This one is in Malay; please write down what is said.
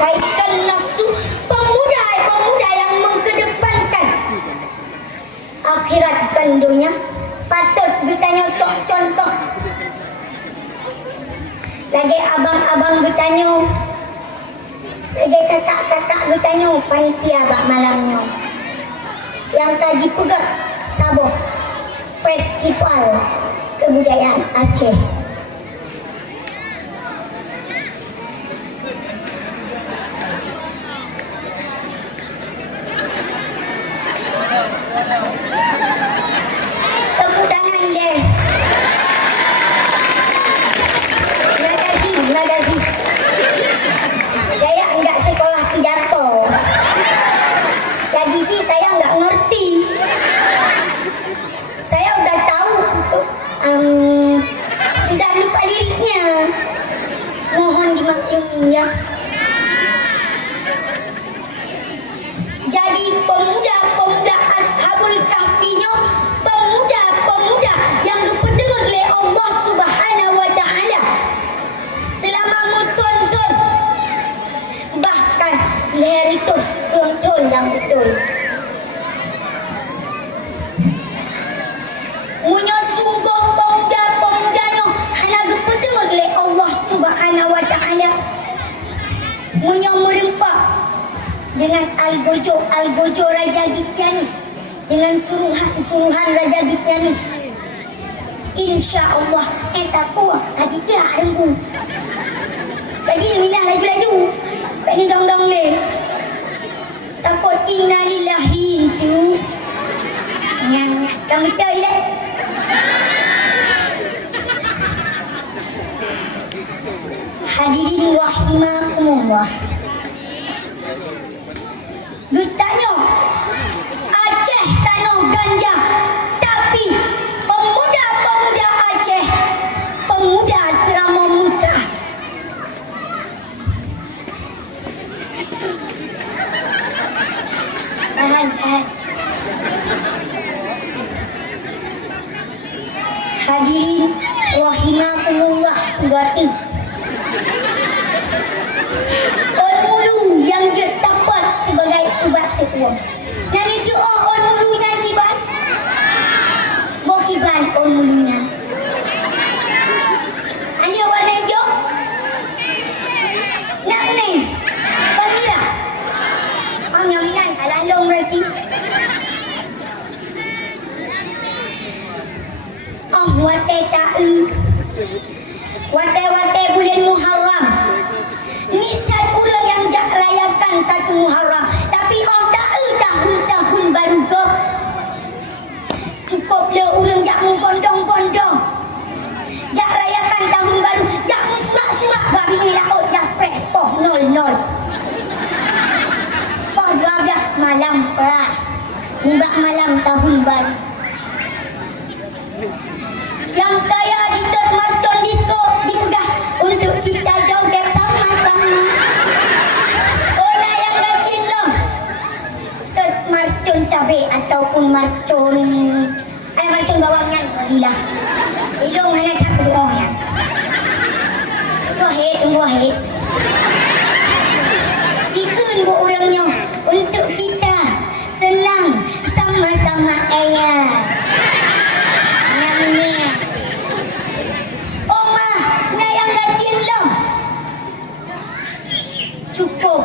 kaitan nafsu. Pemuda yang mengkedepankan akhirat dan dunia. Patut bertanya contoh. Lagi abang-abang bertanya, lagi kakak-kakak bertanya, panitia bak malamnya yang kaji pegang Sabah Festival Kebudayaan Aceh. Tepuk tangan deh. Terima kasih. Saya enggak sekolah pidato. Lagi ini saya enggak ngerti. Saya udah tahu, sudah lupa liriknya. Mohon dimaklumi ya. Jadi pemuda-pemuda Ashabul Kahfinya, pemuda-pemuda yang dipendengar oleh Allah Subhanahu wa taala selama muton-ton, bahkan leher itu tonton yang betul. Munya sungguh pemuda-pemudanya hanya dipendengar oleh Allah Subhanahu wa taala. Munya merempak dengan algojo Raja Dityanis, dengan suruhan Raja Dityanis. InsyaAllah tak kuat lagi dia rembu. Lagi ni milah laju-laju. Tak ni dong-dong ni. Takut innalillahi itu. Nyangat kami toilet. Hadirin rahimakumullah. Bertanya, Aceh tanah ganja, tapi pemuda-pemuda Aceh, pemuda serama muta. Tahan. Hadirin rahimakumullah segati. Mulu yang dapat sebagai ubat sekuang. Nanti doa on mulunya kiban. Bokiban on mulunya. Ayo warna hijau. Nak ni. Pamira. Pangaminan alalong berarti. Wate ta'u. Wate bulan Muharram. Niat orang yang jak rayakan satu Muharram, tapi orang tahun baru ke. Cukup le orang jak mu kondong-kondong. Jak rayakan tahun baru, jak mu surat-surat babi ni laut jak prepoh 00. Poh 12 malam perah. Ni bak malam tahun baru. Yang kaya kita marton disco dipegah untuk kita joget sama-sama. Orang yang gasin lah marton cabai ataupun marton bawangan walilah. Hidung mana tak berdoa ya. Tunggu hei. Ikut buat orangnya untuk kita senang sama-sama ayah. Cukup